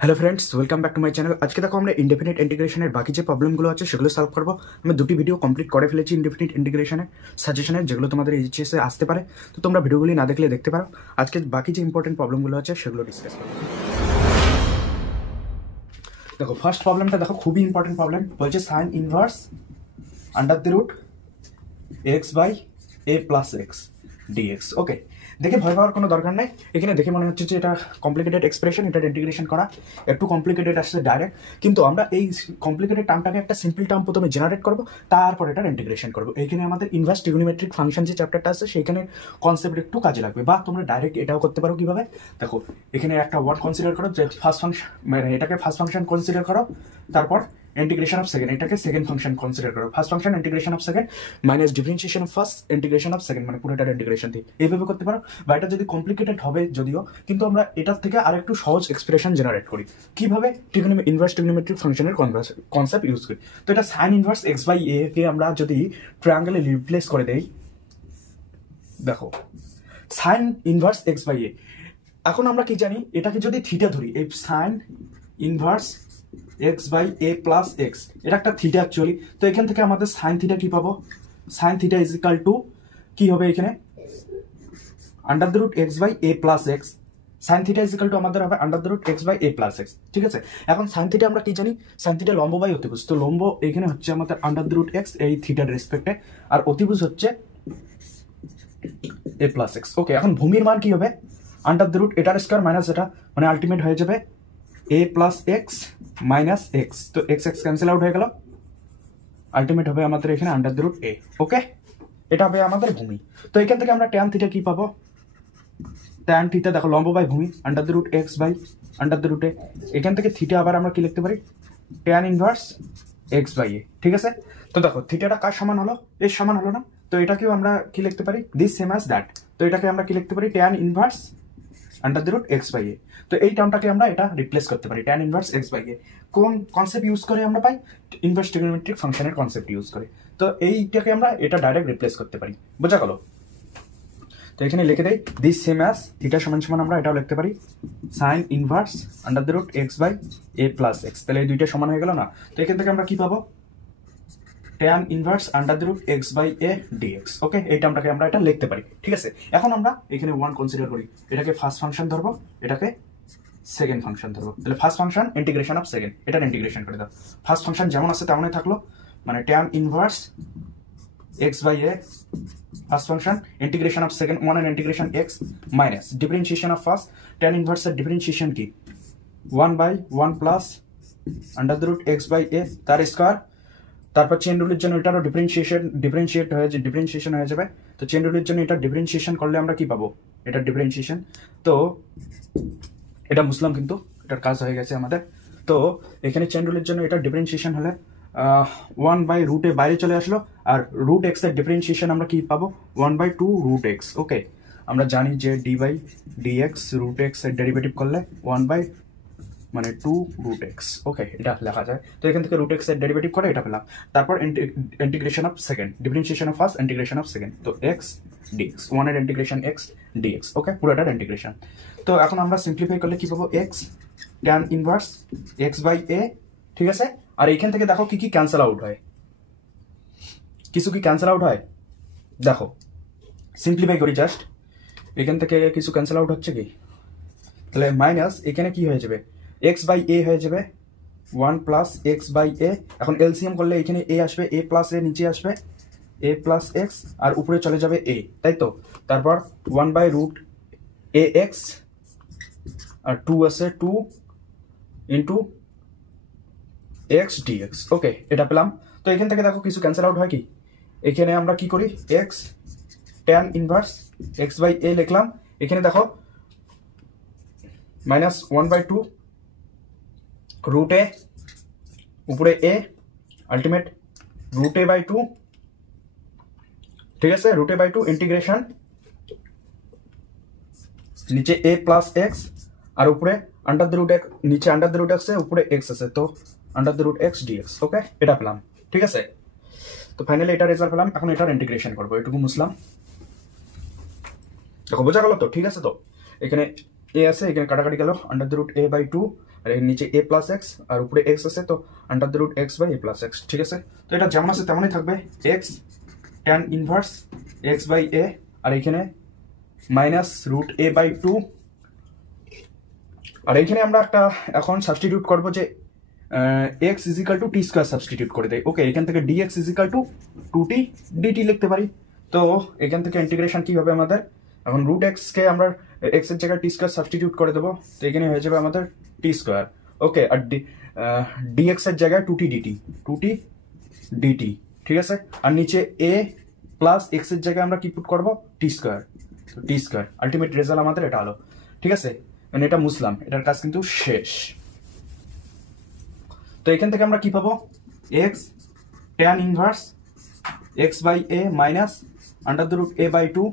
Hello friends, welcome back to my channel. আজকে দেখো আমরা ইনডেফিনিট ইন্টিগ্রেশনের বাকি যে প্রবলেমগুলো আছে সেগুলো সলভ করবো। আমি দুটি ভিডিও কমপ্লিট করে ফেলেছি ইনডেফিনিট ইন্টিগ্রেশনের সাজেশনের, যেগুলো তোমাদের এইচএসে আসতে পারে। তো তোমরা ভিডিওগুলি না দেখলে দেখতে পারো। আজকে বাকি যে ইম্পর্টেন্ট প্রবলেমগুলো আছে সেগুলো ডিসকাস করবো। দেখো ফার্স্ট প্রবলেমটা দেখো, খুবই ইম্পর্টেন্ট প্রবলেম। বলছে sine inverse under the root x by A plus x dx. Okay, দেখে ভয় পাওয়ার কোনো দরকার নেই। এখানে দেখে মনে হচ্ছে যে এটা কমপ্লিকেটেড এক্সপ্রেশন, এটা ইন্টিগ্রেশন করা একটু কমপ্লিকেটেড আসছে ডাইরেক্ট, কিন্তু আমরা এই কমপ্লিকেটেড টার্মটাকে একটা সিম্পল টার্ম প্রথমে জেনারেট করবো, তারপর এটার ইন্টিগ্রেশন করবো। এইখানে আমাদের ইনভার্স ট্রিগোনোমেট্রিক ফাংশন যে চ্যাপ্টারটা আছে সেইখানে কনসেপ্ট একটু কাজে লাগবে, বা তোমরা ডাইরেক্ট এটাও করতে পারো। কিভাবে দেখো, এখানে একটা ওয়ার্ড কনসিডার করো যে ফার্স্ট ফাংশন, মানে এটাকে ফার্স্ট ফাংশন কনসিডার করো, তারপর ইন্টিগ্রেশন অফ সেকেন্ড এটাকে সেকেন্ড ফাংশন কনসিডার করো। First function integration of second minus differentiation of first integration of second, মানে পুরোটার ইন্টিগ্রেশন দিয়ে এইভাবে করতে পারো। বা এটা যদি কমপ্লিকেটেড হবে যদিও, কিন্তু আমরা এটার থেকে আর একটু সহজ এক্সপ্রেশন জেনারেট করি। কিভাবে? ইনভার্স ট্রিগোনোমেট্রিক ফাংশনের কনসেপ্ট ইউজ করি। তো এটা sine inverse x by A কে আমরা যদি ট্রায়াঙ্গেলে রিপ্লেস করে দেই, দেখো sine inverse x by A. এখন আমরা কি জানি, এটাকে যদি থিটা ধরি, এই sine inverse x by A plus X, এটা একটা থিটা অ্যাকচুয়ালি। তো এখান থেকে আমাদের সাইন থিটা কি পাবো? Sine theta is equal to কি হবে এখানে? Under the root x by A plus X. Sine theta is equal to আমাদের হবে under the root x by A plus x. ঠিক আছে, এখন সাইন থিটা আমরা কি জানি? সাইন থিটা লম্ব বাই অতিভুজ। তো লম্ব এখানে হচ্ছে আমাদের আন্ডার দ্য রুট এক্স এই থিটার রেসপেক্টে, আর অতিভুজ হচ্ছে এ প্লাস এক্স। ওকে, এখন ভূমির মান কি হবে? আন্ডার দ্য রুট এটার স্কয়ার মাইনাস এটা, মানে আলটিমেট হয়ে যাবে এ প্লাস এক্স মাইনাস এক্স। তো এক্স এক্স ক্যান্সেল আউট হয়ে গেল, আলটিমেট হবে আমাদের এখানে আন্ডার দ্য রুট এ। ওকে, এটা হবে আমাদের ভূমি। তো এখান থেকে আমরা ট্যান থিটা কি পাবো? ট্যান থিটা দেখো লম্ব বাই ভূমি under the root x by under the root a. এখান থেকে থিটা আবার আমরা কি লিখতে পারি? Tan inverse x by a. ঠিক আছে, তো দেখো থিটাটা কার সমান হলো? এর সমান হলো না? তো এটাকেও আমরা কি লিখতে পারি? This same as that. তো এটাকে আমরা কি লিখতে পারি? Tan inverse under the root x by a. তো এই টার্মটাকে আমরা এটা রিপ্লেস করতে পারি tan inverse x by a. কোন কনসেপ্ট ইউজ করে আমরা পাই? ইনভার্স ট্রিগোনোমেট্রিক ফাংশনের কনসেপ্ট ইউজ করে। তো এইটাকে আমরা এটা ডাইরেক্ট রিপ্লেস করতে পারি। বোঝা গেল? তো এখানে লিখে দেই দিস সেম অ্যাজ থিটা সমান সমান আমরা এটাও লিখতে পারি sine inverse under the root x by A plus X. তাহলে এই দুইটা সমান হয়ে গেল না? তো এখান থেকে আমরা কি পাবো? Tan inverse under the root x by a dx. Okay, এই টার্মটাকে আমরা এটা লিখতে পারি। ঠিক আছে, এখন আমরা এখানে ওয়ান কনসিডার করি, এটাকে ফার্স্ট ফাংশন ধরবো, এটাকে সেকেন্ড ফাংশন ধরবো। তাহলে first function integration of second, এটার ইন্টিগ্রেশন করে দাও। ফার্স্ট ফাংশন যেমন আছে তেমনই থাকলো, মানে tan inverse x by a first function integration of second one এর integration x minus differentiation of first. Tan ইনভার্সের ডিফারেন্সিয়েশন কি? 1/1 plus under the root x by a তার স্কয়ার। তারপর চেন রুলের জন্য এটারও ডিফারেন্সিয়েশন হয়ে যাবে। তো চেন রুলের জন্য এটা ডিফারেন্সিয়েশন করলে আমরা কি পাবো? এটা ডিফারেন্সিয়েশন। তো এটা মুসলাম, কিন্তু এটার কাজ হয়ে গেছে আমাদের। তো এখানে চেন রুলের জন্য এটা ডিফারেন্সিয়েশন হলে 1/√এ বাইরে চলে আসলো, আর রুট এক্স এর ডিফারেন্সিয়েশন আমরা কি পাবো? 1/2 রুট এক্স। ওকে, আমরা জানি যে D by DX root X এর ডেরিভেটিভ করলে 1/2 রুট এক্স। ওকে, এটা লেখা যায়। তো এখান থেকে রুট এক্স এর ডেরিভেটিভ করে এটা পেলাম। তারপর integration of second, differentiation of first, integration of second. তো এক্স ডিএক্স, ওয়ান এর ইন্টিগ্রেশন এক্স ডিএক্স। ওকে, পুরোটার ইন্টিগ্রেশন। তো এখন আমরা সিম্পলিফাই করলে কি পাবো? X tan inverse x by a. ঠিক আছে, আর এইখান থেকে দেখো কি কি ক্যান্সেল আউট হয়, কিছু কি ক্যান্সেল আউট হয়? দেখো সিম্পলিফাই করি জাস্ট, এখান থেকে কিছু ক্যান্সেল আউট হচ্ছে কি? তাহলে মাইনাস এখানে কি হয়ে যাবে? এক্স বাই এ হয়ে যাবে 1 প্লাস এক্স বাই এ। এখন এলসিএম করলে এখানে এ আসবে, এ প্লাস এ নিচে আসবে এ প্লাস এক্স, আর উপরে চলে যাবে এ, তাই তো? তারপর 1/√a এক্স, আর 2 আছে 2 ইন্টু এক্স ডিএক্স। ওকে, এটা পেলাম। তো এখান থেকে দেখো কিছু ক্যান্সেল আউট হয় কি? এখানে আমরা কি করি? X tan inverse x by a লিখলাম, এখানে দেখো মাইনাস 1/2 রুট এ, উপরে a, ultimate root A by 2। ঠিক আছে, রুট এ বাই 2 ইন্টিগ্রেশন নিচে এ প্লাস এক্স, আর উপরে আন্ডার দ্য রুট এক্স, নিচে আন্ডার দ্য রুট এক্স উপরে এক্স আছে, তো under the root x dx. Okay, এটা পেলাম। ঠিক আছে, তো ফাইনালি এটা রেজাল্ট পেলাম। এখন এটার ইন্টিগ্রেশন করবো, এটুকু মুসলাম। দেখো বোঝা গেল তো? ঠিক আছে, তো এখানে এ আছে, এখানে কাটাকাটি গেল, under the root A by 2 আর এর নিচে a প্লাস এক্স আর উপরে এক্স আছে, তো under the root x by A plus x. ঠিক আছে, তো এটা যেমন আছে তেমনই থাকবে, x tan inverse x by a, আর এখানে minus root A by two. আর এইখানে আমরা একটা এখন সাবস্টিটিউট করবো যে x is equal to T square substitute করে দেয়। ওকে, এখান থেকে dx is equal two 2t DT লিখতে পারি। তো এখান থেকে ইন্টিগ্রেশন কি হবে আমাদের, এখন রুট এক্স কে আমরা এক্স এর জায়গায় টি স্কোয়ার সাবস্টিটিউট করে দেবো, তো এখানে হয়ে যাবে আমাদের টি স্কোয়ার। ওকে, আর ডিএক্স এর জায়গায় 2t ডিটি। ঠিক আছে, আর নিচে এ প্লাস এক্স এর জায়গায় আমরা কি পুট করবো, টি স্কোয়ার। তো টি স্কোয়ার আলটিমেট রেজাল্ট আমাদের এটা হলো। ঠিক আছে, মানে এটা মুসলাম, এটার কাজ কিন্তু শেষ। তো এখান থেকে আমরা কি পাবো, x tan inverse x by A minus under the root A by two.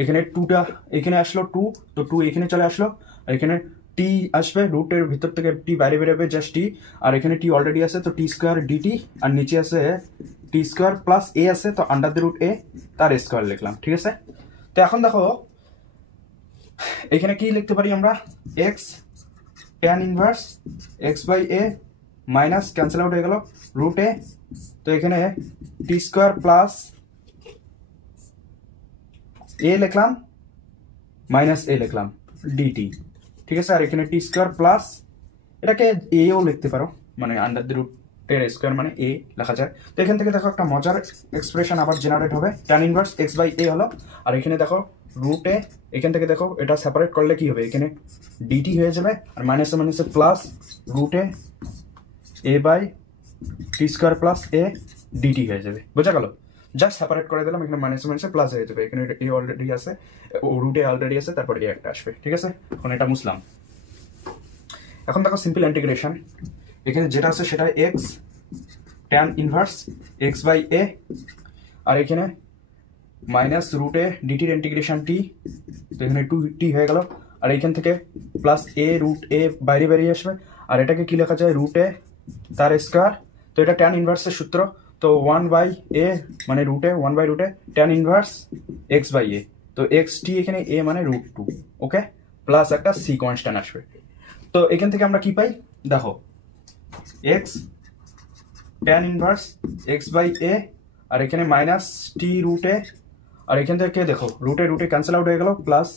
এখানে টুটা এখানে আসলো 2, তো 2 এখানে চলে আসলো, আর এখানে টি আসবে, রুটের ভিতর থেকে টি বাইরে বেরোবে জাস্ট টি, আর এখানে টি অলরেডি আছে তো টি স্কোয়ার ডিটি, আর নিচে আছে টি স্কোয়ার প্লাস এ আছে, তো আন্ডার দ্য রুট এ তার স্কোয়ার লিখলাম। ঠিক আছে, তো এখন দেখো এখানে কি লিখতে পারি আমরা, x tan inverse x by A minus cancel out হয়ে গেল রুট এ, তো এখানে টি স্কোয়ার প্লাস এ লিখলাম মাইনাস এ লিখলাম ডিটি। ঠিক আছে, আর এখানে টি স্কোয়ার প্লাস এটাকে এও লিখতে পারো, মানে আন্ডার দ্য রুট এর স্কোয়ার মানে এ লেখা যায়। তো এখান থেকে দেখো একটা মজার এক্সপ্রেশন আবার জেনারেট হবে, ট্যান ইনভার্স এক্স বাই এ হলো, আর এখানে দেখো রুট এ, এখান থেকে দেখো এটা সেপারেট করলে কি হবে, এখানে ডিটি হয়ে যাবে, আর মাইনাসে মাইনাসে plus root A by T square plus A DT হয়ে যাবে। বোঝা গেল, জাস্ট সেপারেট করে দিলাম, এখানে মাইনাসে মাইনাসে প্লাস হয়ে যাবে, এখানে এ অলরেডি আছে, ও রুট এ অলরেডি আছে, তারপর এ একটা আসবে। ঠিক আছে, এখন এটা মুসলাম। এখন দেখো সিম্পল ইন্টিগ্রেশন, এখানে যেটা আছে সেটা x tan inverse x by a, আর এখানে মাইনাস রুট এ ডিটির ইন্টিগ্রেশন টি, তো এখানে 2t হয়ে গেল, আর এইখান থেকে প্লাস এ রুট এ বাইরে বেরিয়ে আসবে, আর এটাকে কি লেখা যায়, রুট এ তার স্কোয়ার। তো এটা ট্যান ইনভার্সের সূত্র, তো 1 বাই এ মানে root a, 1 by root a tan inverse x by a, তো এক্স টি এখানে এ মানে রুট 2। ওকে, প্লাস একটা সি কনস্ট্যান্ট আসবে। তো এখান থেকে আমরা কি পাই, দেখো x tan inverse x by a, আর এখানে মাইনাস টি রুট এ, আর এখান থেকে দেখো রুটে ক্যান্সেল আউট হয়ে গেল, plus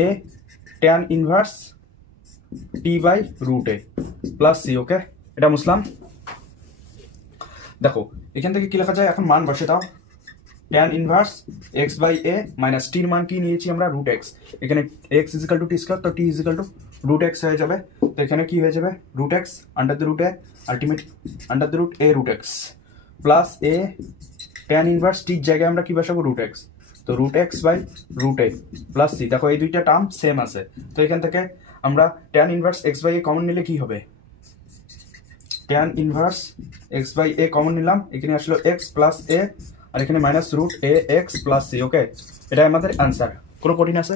A tan inverse t by root A plus C. Okay, এটা মুসলাম। দেখো এখান থেকে কি লেখা যায়, এখন মান বসে দাও, tan inverse x by A minus টির মান কি নিয়েছি আমরা, রুট এক্স, এখানে X is equal to T square, তো T is equal to root x হয়ে যাবে, তো এখানে কি হয়ে যাবে, root X under the root A ultimate under the root A root X plus A tan inverse টির জায়গায় আমরা কি বসাবো, রুট এক্স, তো root x by root A plus C. দেখো এই দুইটা টার্ম সেম আছে, তো এখান থেকে আমরা tan inverse x by A common নিলে কি হবে, tan inverse x by A common নিলাম, এখানে আসলো এক্স প্লাস এ, আর এখানে মাইনাস রুট এ এক্স প্লাস সি। ওকে, এটা আমাদের আনসার। কোনো কঠিন আছে,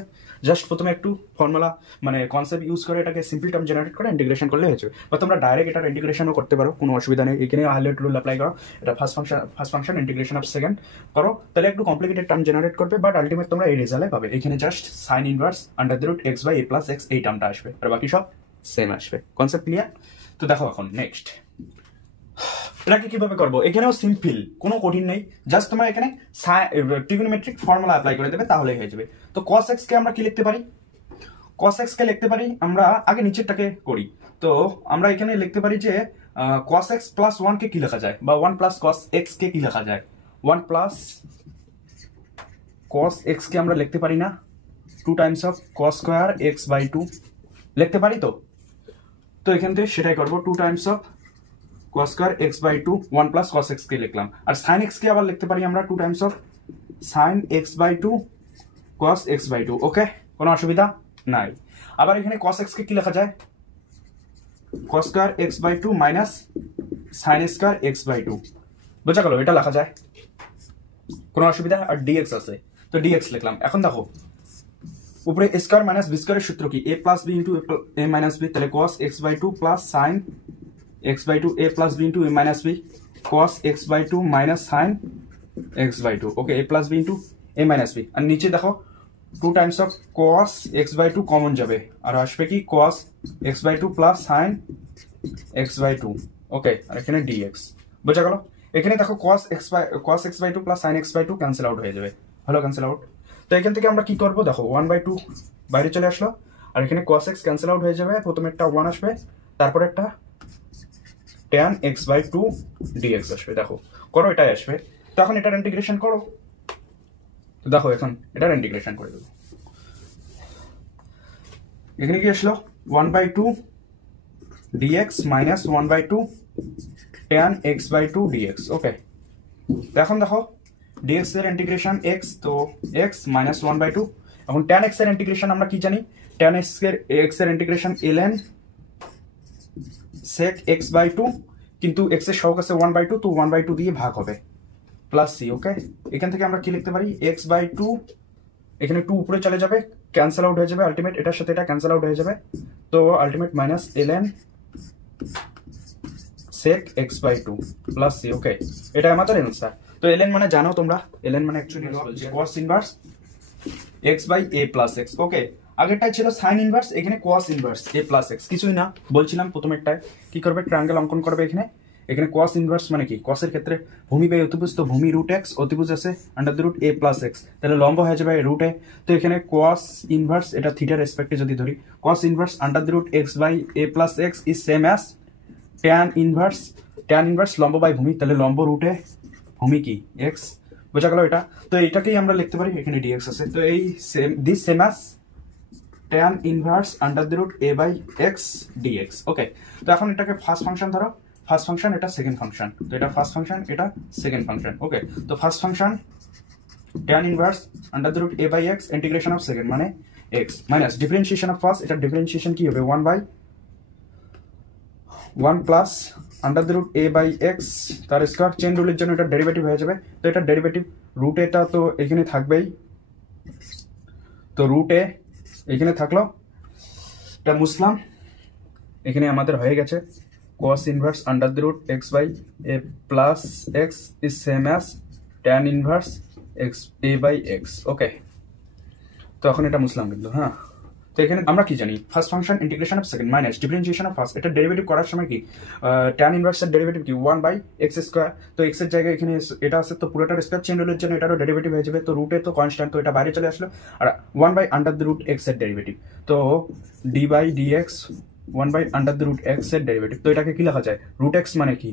জাস্ট প্রথমে একটু ফর্মুলা মানে কনসেপ্ট ইউজ করে এটাকে সিম্পল টার্ম জেনারেট করে ইন্টিগ্রেশন করলে হয়ে যাবে, বা তোমরা ডাইরেক্ট এটার ইন্টিগ্রেশনও করতে পারো, কোনো অসুবিধা নেই। এখানে হাইলাইট রুল অ্যাপ্লাই করো, এটা first function integration of second করো, তাহলে একটু কমপ্লিকেটেড টার্ম জেনারেট করবে, বাট আলটিমেট তোমরা এই রেজাল্টে পাবে। এখানে just sine inverse under the root x by A plus X এই টার্মটা আসবে, আর বাকি সব সেম আসবে। Concept clear? তো দেখো এখন নেক্সট এটাকে কিভাবে করবো, এখানেও সিম্পল, কোনো কঠিন নেই, জাস্ট তোমার এখানে ট্রিগোনোমেট্রিক ফর্মুলা অ্যাপ্লাই করে দেবে, তাহলে হয়ে যাবে। তো cos x কে আমরা কি লিখতে পারি, cos x কে লিখতে পারি আমরা আগে নিচেরটাকে করি, তো আমরা এখানে লিখতে পারি যে cos x প্লাস 1 কে কি লেখা যায়, বা 1 প্লাস cos x কে কি লেখা যায়, 1 প্লাস cos x কে আমরা লিখতে পারি না 2 times of cos square x by 2 লিখতে পারি। তো এখান থেকে সেটাই করবো, 2 times of cos square x by 2 1 plus cos x কে লিখলাম, আর sin x কে আবার লিখতে পারি আমরা 2 times of sin x by 2 cos x by 2। Okay, কোনো অসুবিধা নাই। আবার এখানে cos x কে কি লেখা যায়, cos square x by 2 minus sin square x by 2, বোঝা গেল, এটা লেখা যায়, কোনো অসুবিধা। আর dx আছে, তো dx লিখলাম। এখন দেখো উপরে a স্কয়ার মাইনাস b স্কয়ারের সূত্র কি, a plus b into a minus b, তাহলে cos x by 2 plus sin x by 2 a plus b into a minus b cos x by 2 minus sin x by 2। Okay, a plus b into a minus b, আর নিচে দেখো 2 times of cos x by 2 common যাবে, আর আসবে কি cos x/2 plus sign x/2 ওকে আর এখানে dx বোঝা গেল এখানে দেখো cos x/2 plus sin x/2 cancel out হয়ে যাবে হলো ক্যান্সেল আউট তো এখান থেকে আমরা কি করব দেখো 1/2 বাইরে চলে আসলো আর এখানে cos x ক্যান্সেল আউট হয়ে যাবে প্রথমে একটা 1 আসবে তারপর একটা tan x/2 dx আসবে দেখো করো এটাই আসবে তখন এটার ইন্টিগ্রেশন করো তো দেখো এখন এটার ইন্টিগ্রেশন করে দেব এখানে কি আসলো 1/2 dx minus 1/2 tan x/2 dx ওকে এখন দেখো dx এর ইন্টিগ্রেশন x তো x minus 1/2 এখন tan x এর ইন্টিগ্রেশন আমরা কি জানি tan x এর ইন্টিগ্রেশন ln sec x/2 কিন্তু x এর সহগ আছে 1/2 তো 1/2 দিয়ে ভাগ হবে প্লাস c ওকে এখান থেকে আমরা কি লিখতে পারি x/2 এখানে 2 উপরে চলে যাবে ক্যান্সেল আউট হয়ে যাবে আলটিমেট এটার সাথে এটা ক্যান্সেল আউট হয়ে যাবে তো ultimate minus ln sec x/2 plus c ওকে এটা আমাদের आंसर তো ln মানে জানো তোমরা ln মানে actually cos inverse x/a + x ওকে আগেরটাই ছিল sin ইনভার্স এখানে cos ইনভার্স a + x কিছুই না বলছিলাম প্রথমেরটায় কি করবে ট্রায়াঙ্গেল অঙ্কন করবে এখানে এখানে cos ইনভার্স মানে কি cos এর ক্ষেত্রে ভূমি বাই অতিভুজ তো ভূমি √x অতিভুজ আছে √a + x তাহলে লম্ব হয়ে যাবে √a তো এখানে cos ইনভার্স এটা থিটার রেসপেক্টে যদি ধরি cos inverse √x/a + x is same as tan inverse লম্ব বাই ভূমি তাহলে লম্ব √a ভূমি কি x বোঝা গেল এটা তো এটাকেই আমরা লিখতে পারি এখানে dx আছে তো এই this same as tan inverse √a/x dx ওকে তো এখন এটাকে ফার্স্ট ফাংশন ধরো ফার্স্ট ফাংশন এটা সেকেন্ড ফাংশন তো এটা ফার্স্ট ফাংশন এটা সেকেন্ড ফাংশন ওকে তো first function tan inverse √a/x integration of second মানে x minus differentiation of first এটা ডিফারেন্সিয়েশন কি হবে 1/1 প্লাস √a/x তার স্কয়ার চেন রুলের জন্য এটা ডেরিভেটিভ হয়ে যাবে তো এটা ডেরিভেটিভ রুট এটা তো এখানে থাকবেই তো রুট a এখানে থাকলো এটা মুসলাম এখানে আমাদের হয়ে গেছে cos inverse √x/a + x is same as tan inverse a/x ওকে তো এখন এটা মুসলাম কিন্তু হ্যাঁ তো এখানে আমরা কি জানি first function integration of second minus differentiation of first এটা ডেরিভেটিভ করার সময় কি tan ইনভার্সের ডেরিভেটিভ কি 1/x² তো x এর জায়গায় এখানে এটা আছে তো পুরোটার স্কয়ার চেন রুলের জন্য এটারও ডেরিভেটিভ হয়ে যাবে তো রুটে তো কনস্ট্যান্ট তো এটা বাইরে চলে আসলো আর 1/√x এর ডেরিভেটিভ তো d/dx 1/√x এর ডেরিভেটিভ তো এটাকে কি লেখা যায় √x মানে কি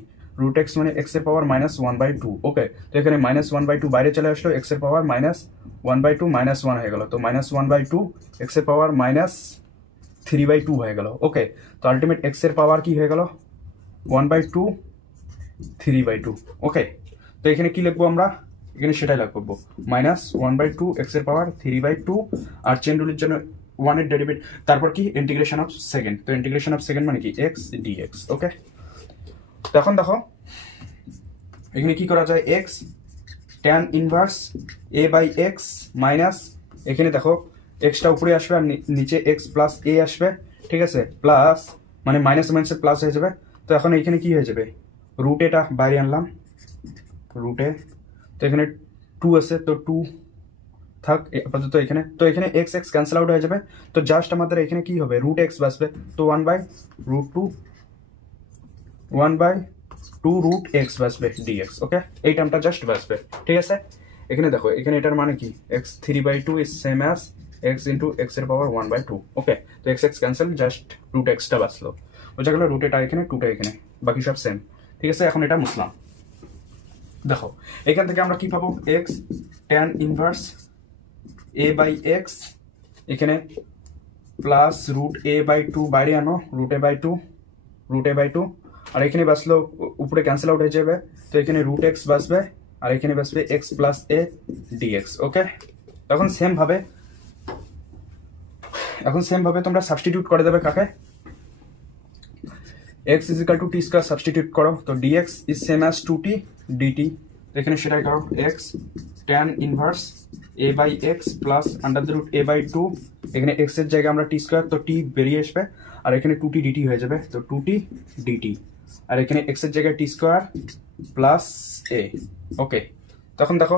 √x মানে x এর পাওয়ার -1/2 ওকে তো এখানে -1/2 বাইরে চলে আসলো x এর পাওয়ার -1/2 -1 হয়ে গেল তো -1/2 x এর পাওয়ার -3/2 হয়ে গেল ওকে তো আলটিমেট x এর পাওয়ার কি হয়ে গেল 1/2 3/2 ওকে তো এখানে কি লিখবো আমরা এখানে সেটাই লিখবো -1/2 x এর পাওয়ার 3/2 আর চেন রুলের জন্য 1 এর ডেরিভেটিভ তারপর কি ইন্টিগ্রেশন অফ সেকেন্ড তো ইন্টিগ্রেশন অফ সেকেন্ড মানে কি x dx ওকে তখন দেখো এখানে কি করা যায় x tan inverse a/x minus এখানে দেখো x টা উপরে আসবে আর নিচে x + a আসবে ঠিক আছে প্লাস মানে মাইনাস মাইনাসে প্লাস হয়ে যাবে তো এখন এখানে কি হয়ে যাবে রুট এটা বাইরে আনলাম রুটে তো এখানে 2 আছে তো 2 থাক আপাতত এখানে তো এখানে x ক্যান্সেল আউট হয়ে যাবে তো জাস্ট আমাদের এখানে কি হবে √x বাসবে তো 1/√2 √x বাসবে dx ওকে এই টার্মটা জাস্ট বাসবে ঠিক আছে এখানে দেখো এখানে এটার মানে কি x 3/2 is same as x into x এর পাওয়ার 1/2 ওকে তো x ক্যান্সেল জাস্ট √x টা বাসলো বোঝা গেল রুট এটা এখানে 2টা এখানে বাকি সব সেম ঠিক আছে এখন এটা মুসলাম দেখো এখান থেকে আমরা কি পাবো x tan ইনভার্স a/x এখানে প্লাস √a/2 বাইরে আনো √a/2 আর এখানে বাসলো উপরে ক্যান্সেল আউট হয়ে যাবে তো এখানে √x বাসবে আর এখানে বাসবে x + a dx ওকে এখন সেম ভাবে তোমরা সাবস্টিটিউট করে দেবে কাকে x = t² সাবস্টিটিউট করো তো dx is same as 2t dt এখানে সেটাই করো x tan inverse a/x plus √a/2 এখানে x এর জায়গায় আমরা t² তো t বেরিয়ে আসবে আর এখানে 2t dt হয়ে যাবে তো 2t dt আর এখানে x এর জায়গায় t² প্লাস a ওকে তখন দেখো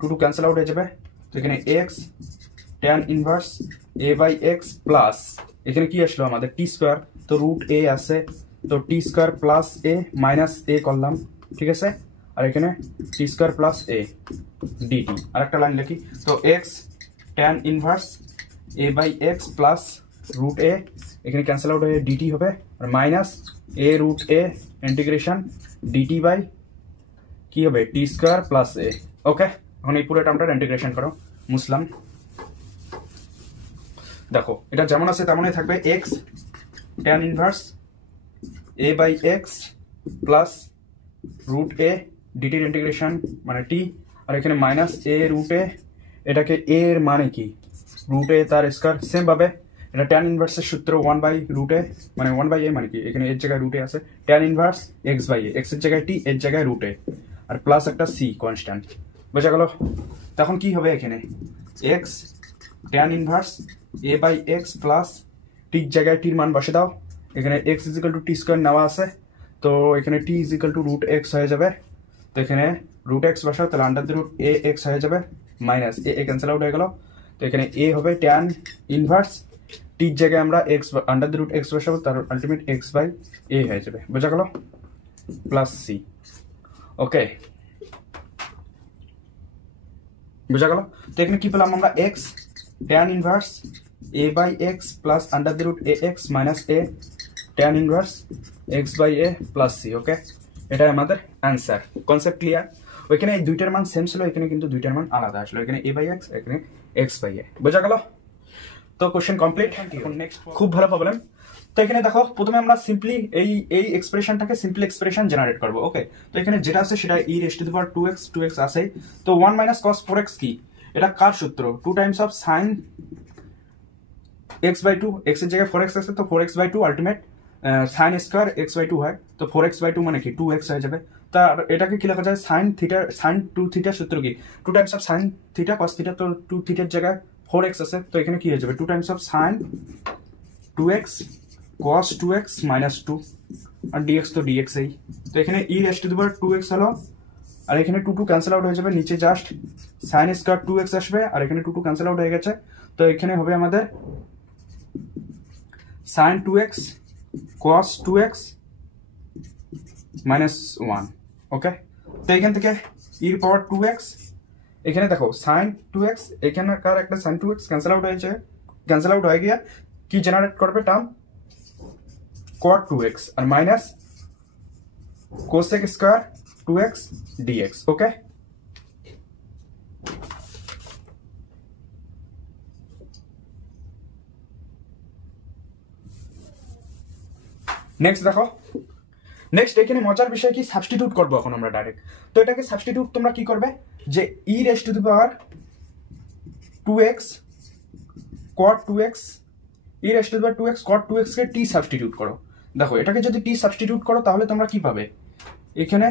2 2 ক্যান্সেল আউট হয়ে যাবে তো এখানে x tan inverse a/x plus এখানে কি আসলো আমাদের টি স্কোয়ার, তো রুট এ আছে, তো t square plus a minus a করলাম, ঠিক আছে। আর এখানে টি স্কোয়ার প্লাস এ ডিটি, আর একটা লাইন লিখি, তো x tan inverse a by x plus root a, এখানে ক্যান্সেল আউট হয়ে ডিটি হবে, আর minus a root a integration dt by কি হবে টি স্কোয়ার প্লাস এ। ওকে, এখন এই পুরো টার্মটার ইন্টিগ্রেশন করো, মুসলাম। দেখো এটা যেমন আছে তেমনই থাকবে, x tan inverse a by x plus root a ডিটির ইন্টিগ্রেশন মানে টি, আর এখানে মাইনাস এ রুট এ, এটাকে এ এর মানে কি রুট এ তার স্কয়ার, সেম ভাবে এটা ট্যান ইনভার্সের সূত্র 1 বাই রুট এ, মানে 1 বাই এ মানে কি এখানে এর জায়গায় রুট এ আছে, tan inverse x by a, x এর জায়গায় টি, এর জায়গায় রুট এ, আর প্লাস একটা সি কনস্ট্যান্ট, বোঝা গেল। তখন কি হবে এখানে x tan inverse a by x plus টির জায়গায় টির মান বসে দাও, এখানে x is equal to T square নেওয়া আছে, তো এখানে t is equal to root x হয়ে যাবে, তো এখানে রুট এক্স বসাও, তাহলে under the root A x হয়ে যাবে, মাইনাস এ ক্যান্সেল আউট হয়ে গেল, তো এখানে এ হবে ট্যান ইনভার্স টির জায়গায় আমরা X under the root X বসাবো, তার আলটিমেট এক্স বাই এ হয়ে যাবে, বোঝা গেল, প্লাস সি। ওকে, বোঝা গেল। তো এখানে কি পেলাম আমরা x tan inverse a by x plus under the root A x minus a tan inverse x by A plus C. Okay, এটা আমাদের অ্যান্সার, কনসেপ্ট ক্লিয়ার। ওইখানে এই দুইটার মান সেম ছিল, এখানে কিন্তু দুইটার মান আলাদা আসলো, এখানে এ বাই এক্স, এখানে এক্স বাই এ, বোঝা গেল। তো কোশ্চেন কমপ্লিট। খুব ভালো প্রবলেম। তো এখানে দেখো প্রথমে আমরা সিম্পলি এই এক্সপ্রেশনটাকে সিম্পল এক্সপ্রেশন জেনারেট করবো। ওকে, তো এখানে যেটা আছে সেটা ই raise to the power 2x আছে, তো 1 মাইনাস cos 4x কি, এটা কার সূত্র, 2 times of sin x by 2, x এর জায়গায় 4x আছে, তো 4x by 2 ultimate sin square x by 2 হয়, তো 4x বাই 2 মানে কি 2x হয়ে যাবে। তা এটাকে কি লেখা যায়, sin থিটা, sin 2 থিটা সূত্র কি 2 times of sin theta cos theta, তো 2 থিটার জায়গায় 4x আছে, তো এখানে কি হয়ে যাবে 2 times of sin 2x cos 2x minus 2, আর dx তো dx এই, তো এখানে e raise to the power 2x হলো, আর এখানে 2 ক্যান্সেল আউট হয়ে যাবে, নিচে জাস্ট sin স্কয়ার 2x আসবে, আর এখানে 2 ক্যান্সেল আউট হয়ে গেছে, তো এখানে হবে আমাদের sin 2x cos 2x minus 1। ওকে, তো এখান থেকে e পাওয়ার 2x, এখানে দেখো sin 2x, এখানে কার একটা sin 2x ক্যান্সেল আউট হয়েছে, ক্যান্সেল আউট হয়ে গিয়ে কি জেনারেট করবে টার্ম cot 2x, আর minus cosec square 2x dx। ওকে, নেক্সট দেখো, নেক্সট এখানে মজার বিষয় কি সাবস্টিটিউট করবো এখন আমরা ডাইরেক্ট। তো এটাকে সাবস্টিটিউট তোমরা কি করবে, যে e raise to the power 2x cot 2x, e raise to the power 2x cot 2x কে টি সাবস্টিটিউট করো। দেখো এটাকে যদি টি সাবস্টিটিউট করো তাহলে তোমরা কি পাবে, এখানে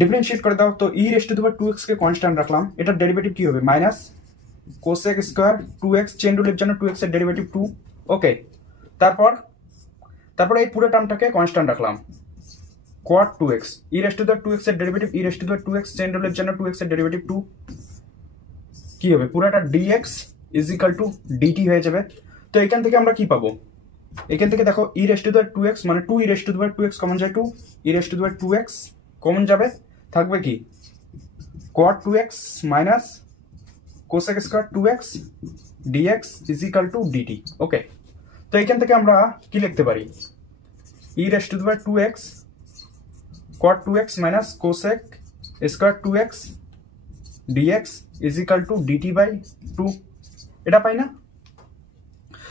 ডিফারেন্সিয়েট করে দাও, তো e raise to the power 2x কে কনস্ট্যান্ট রাখলাম, এটার ডেরিভেটিভ কি হবে minus cosec square 2x, chain রুলের জন্য 2x এর ডেরিভেটিভ 2। ওকে, তারপর এই পুরো টার্মটাকে কনস্ট্যান্ট রাখলাম cot 2x, e raised to the 2x এর derivative e raised to the 2x, chain রুলের জন্য 2x এর ডেরিভেটিভ 2, কি হবে পুরোটা dx is equal to dt হয়ে যাবে। তো এখান থেকে আমরা কি পাবো, এখান থেকে দেখো e raised to the 2x মানে 2 e raised to the 2x common যায়, 2 e raised to the 2x common যাবে, থাকবে কি cot 2x minus cosec square 2x dx is equal to dt। ওকে, তো এখান থেকে আমরা কি লিখতে পারি, e raised to the 2x cot 2x minus cosec square 2x dx is equal to dt by 2, এটা পাই না।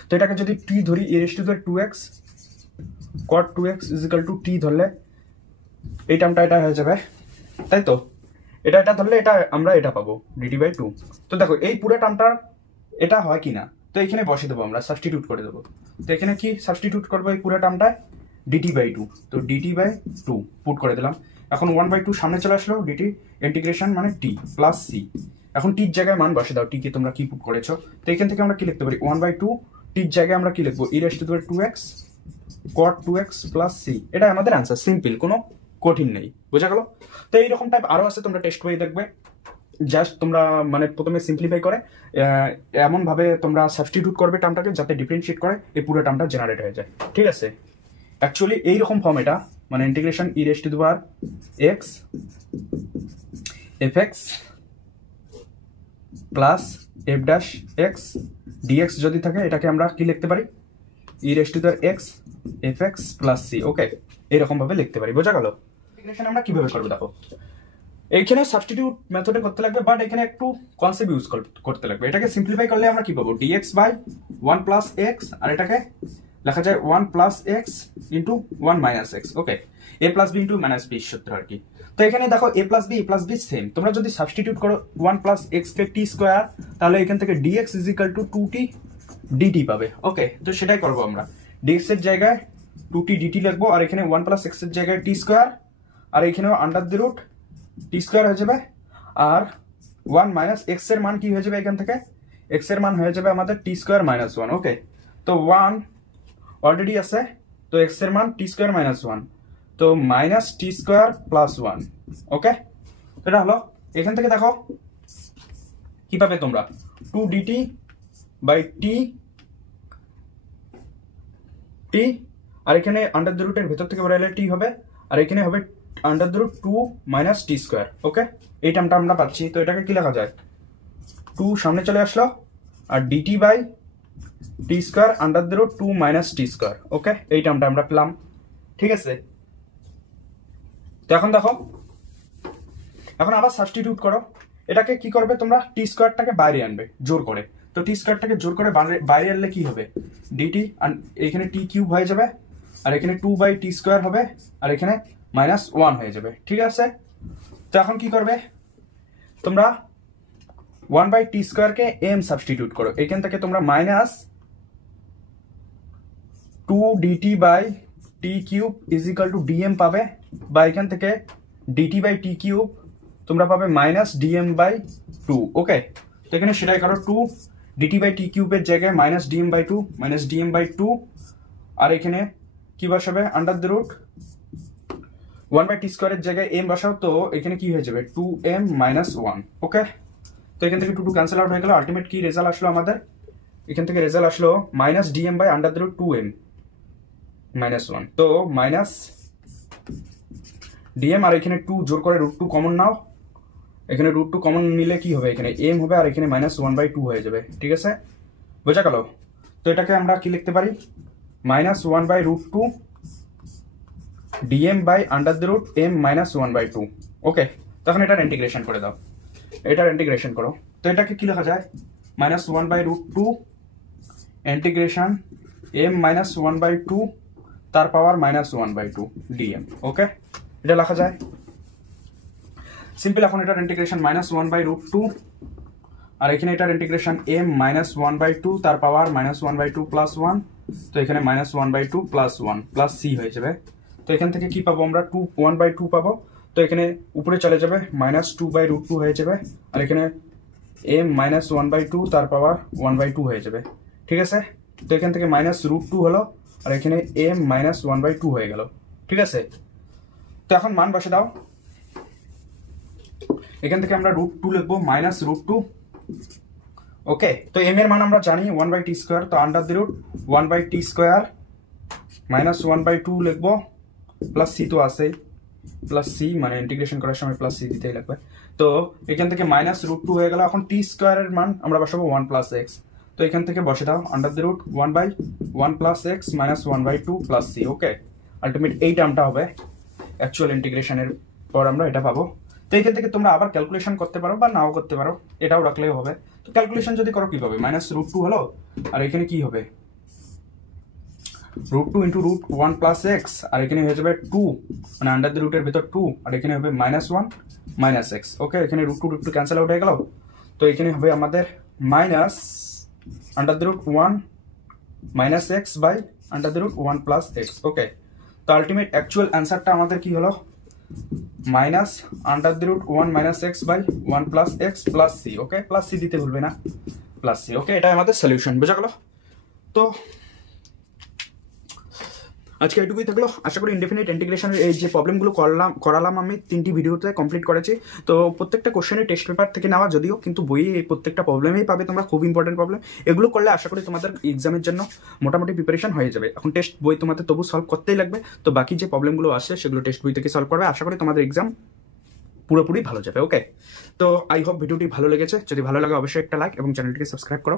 তো এটাকে যদি t ধরি e raised to the 2x cot 2x is equal to t ধরলে এই টার্মটা এটা হয়ে যাবে, তাই তো এটা ধরলে এটা আমরা এটা পাবো dt by 2। তো দেখো এই পুরো টার্মটা এটা হয় কিনা, তো এখানে বসে দেবো আমরা, সাবস্টিটিউট করে দেবো। তো এখানে কি সাবস্টিটিউট করবো এই পুরো টার্মটায় dt by 2, তো dt by 2 পুট করে দিলাম, এখন 1/2 সামনে চলে আসলো, dt ইন্টিগ্রেশন মানে t প্লাস c, এখন টির জায়গায় মান বসে দাও, টিকে তোমরা কি পুট করেছো, তো এখান থেকে আমরা কি লিখতে পারি 1/2 টির জায়গায় আমরা কি লিখবো e raised to the 2x cot 2x plus c, এটা আমাদের आंसर, সিম্পল, কোনো কঠিন নেই, বোঝা গেল। তো এইরকম টাইপ আরো আছে, তোমরা টেস্ট বই দেখবে, জাস্ট তোমরা মানে প্রথমে সিম্পলিফাই করে এমন ভাবে তোমরা সাবস্টিটিউট করবে টার্মটাকে যাতে ডিফারেন্সিয়েট করে এই পুরো টার্মটা জেনারেট হয়ে যায়। ঠিক আছে, অ্যাকচুয়ালি এইরকম ফর্ম এটা, মানে integration e raise to the power x f x plus f dash x dx যদি থাকে এটাকে আমরা কি লিখতে পারি, e raise to the power x f x plus C. Okay, এইরকম ভাবে লিখতে পারি, বোঝা গেল? ইন্টিগ্রেশন আমরা কিভাবে করবো দেখো, এইখানে সাবস্টিটিউট মেথডে করতে লাগবে, বাট এখানে একটু কনসেপ্ট ইউজ করতে লাগবে। এটাকে সিম্পলিফাই করলে আমরা কি পাবো, ডিএক্স বাই 1 প্লাস এক্স, আর এটাকে লেখা যায় 1 plus x into 1 minus x. Okay, a plus b into minus b সূত্র আর কি। তো এখানে দেখো এ প্লাস বি সেম, তোমরা যদি সাবস্টিটিউট করো 1 প্লাস এক্স কে টি স্কোয়ার, তাহলে এখান থেকে DX is equal to 2t DT পাবে। ওকে, তো সেটাই করবো আমরা, ডিএক্স এর জায়গায় 2t ডিটি লিখবো, আর এখানে 1 প্লাস এক্স এর জায়গায় টি স্কোয়ার, আর এখানেও under the root T square হয়ে যাবে, আর 1 মাইনাস এক্স এর মান কি হয়ে যাবে, এখান থেকে এক্স এর মান হয়ে যাবে আমাদের টি স্কোয়ার মাইনাস 1। ওকে, তো 1 অলরেডি আছে, তো এক্স এর মান টি স্কোয়ার মাইনাস 1, তো মাইনাস টি স্কোয়ার প্লাস 1। ওকে, এটা হলো। এখান থেকে দেখো কি পাবে তোমরা, 2 ডিটি বাই টি টি, আর এখানে আন্ডার দ্য রুটের ভেতর থেকে বেরোলে টি হবে, আর এখানে হবে under the root 2 minus t square. Okay, এই টার্মটা আমরা পাচ্ছি, তো এটাকে কি লেখা যায়, 2 সামনে চলে আসলো, আর dt by T square under the root 2 minus t square. Okay, এই টার্মটা আমরা পেলাম। ঠিক আছে, তো এখন দেখো, এখন আবার সাবস্টিটিউট করো। এটাকে কি করবে তোমরা, টি স্কোয়ারটাকে বাইরে আনবে জোর করে, তো টি স্কোয়ারটাকে জোর করে বাইরে আনলে কি হবে, ডিটি, এখানে টি কিউব হয়ে যাবে, আর এখানে 2 বাই টি স্কোয়ার হবে, আর এখানে মাইনাস 1 হয়ে যাবে। ঠিক আছে, তো এখন কি করবে তোমরা, 1 বাই টি স্কোয়ারকে এম সাবস্টিটিউট করো, এখান থেকে তোমরা minus 2 DT by T cube is equal to DM পাবে, বা এখান থেকে ডিটি বাই টি কিউব তোমরা পাবে মাইনাস ডিএম বাই 2। ওকে, তো এখানে সেটাই করো, 2 ডিটি বাই টি কিউবের জায়গায় minus dm by 2, minus dm by 2, আর এখানে কি বসাবে, under the root 1 by t স্কোয়ারের জায়গায় এম বসাও, তো এখানে কি হয়ে যাবে, 2m মাইনাস 1। ওকে, তো এখান থেকে 2 ক্যান্সেল আউট হয়ে গেল, আলটিমেট কি রেজাল্ট আসলো আমাদের, এখান থেকে রেজাল্ট আসলো minus dm by under the root 2m minus 1, তো মাইনাস ডিএম, আর এখানে 2 জোর করে রুট 2 কমন নাও, এখানে রুট 2 কমন নিলে কি হবে, এখানে এম হবে, আর এখানে মাইনাস 1 বাই 2 হয়ে যাবে। ঠিক আছে, বোঝা গেল? তো এটাকে আমরা কি লিখতে পারি, minus 1 by root 2 dm by under the root m minus 1 by 2। Okay, তখন এটার ইন্টিগ্রেশন করে দাও, এটার ইন্টিগ্রেশন করো, তো এটাকে কি লেখা যায়, minus 1 by root 2 integration m minus 1 by 2 তার power minus 1 by 2 dm. Okay, এটা লেখা যায় সিম্পল। এখন এটার ইন্টিগ্রেশন মাইনাস 1 বাই রুট 2, আর এখানে এটার ইন্টিগ্রেশন এম মাইনাস 1 বাই 2 তার পাওয়ার মাইনাস 1 বাই 2 প্লাস 1, তো এখানে minus 1 by 2 plus 1 plus c হয়ে যাবে। তো এখান থেকে কি পাবো আমরা, 1 বাই 2 পাবো, তো এখানে উপরে চলে যাবে মাইনাস 2 বাই রুট 2 হয়ে যাবে, আর এখানে এম মাইনাস 1 বাই 2 তার পাওয়ার 1 বাই 2 হয়ে যাবে। ঠিক আছে, তো এখান থেকে মাইনাস রুট 2 হলো, আর এখানে এম মাইনাস 1 বাই 2 হয়ে গেল। ঠিক আছে, তো এখন মান বসে দাও, এখান থেকে আমরা রুট 2 লিখবো, মাইনাস রুট 2। ওকে, তো এম এর মান আমরা জানি 1 বাই টি স্কোয়ার, তো under the root 1 by T square minus 1 by 2 লিখবো, প্লাস সি তো আছে, প্লাস সি মানে ইন্টিগ্রেশন করার সময় প্লাস সি দিতেই লাগবে। তো এখান থেকে মাইনাস রুট 2 হয়ে গেল, এখন টি স্কোয়ারের মান আমরা বসাবো 1 প্লাস এক্স, তো এখান থেকে বসে দাও under the root 1 by 1 plus x minus 1 by 2 plus C. Okay, ultimate এই টার্মটা হবে অ্যাকচুয়াল ইন্টিগ্রেশনের পর আমরা এটা পাবো। তো এখান থেকে তোমরা আবার ক্যালকুলেশন করতে পারো বা নাও করতে পারো, এটাও রাখলেও হবে। তো ক্যালকুলেশন যদি করো কি হবে, মাইনাস রুট 2 হলো, আর এখানে কি হবে, root 2 into root 1 plus x, আর এখানে হয়ে যাবে 2 মানে আন্ডার দি রুটের ভিতর 2, আর এখানে হবে মাইনাস 1 মাইনাস এক্স। ওকে, এখানে রুট 2 ক্যান্সেল আউট হয়ে গেল, তো এখানে হবে আমাদের minus under the root 1 minus x by under the root 1 plus x. Okay, তো আলটিমেট অ্যাকচুয়াল অ্যান্সারটা আমাদের কি হলো, minus under the root 1 minus x by 1 plus x plus C. Okay, plus c দিতে ভুলবে না, প্লাস সি। ওকে, এটাই আমাদের সলিউশন, বোঝা গেল? তো আজকে এইটুকুই থাকলো। আশা করি ইনডেফিনিট ইন্টিগ্রেশনের এই যে প্রবলেমগুলো করালাম আমি 3টি ভিডিওতে কমপ্লিট করেছি। তো প্রত্যেকটা কোশ্চেনের টেস্ট পেপার থেকে নেওয়া, যদিও কিন্তু বইয়ে এই প্রত্যেকটা প্রবলেমেই পাবে তোমরা, খুব ইম্পর্টেন্ট প্রবলেম। এগুলো করলে আশা করি তোমাদের এক্সামের জন্য মোটামুটি প্রিপারেশন হয়ে যাবে। এখন টেস্ট বই তোমাদের তবু সলভ করতেই লাগবে, তো বাকি যে প্রবলেমগুলো আসে সেগুলো টেস্ট বই থেকে সলভ করবে। আশা করি তোমাদের এক্সাম পুরোপুরি ভালো যাবে। ওকে, তো আই হোপ ভিডিওটি ভালো লেগেছে। যদি ভালো লাগে অবশ্যই একটা লাইক এবং চ্যানেলটিকে সাবস্ক্রাইব করো।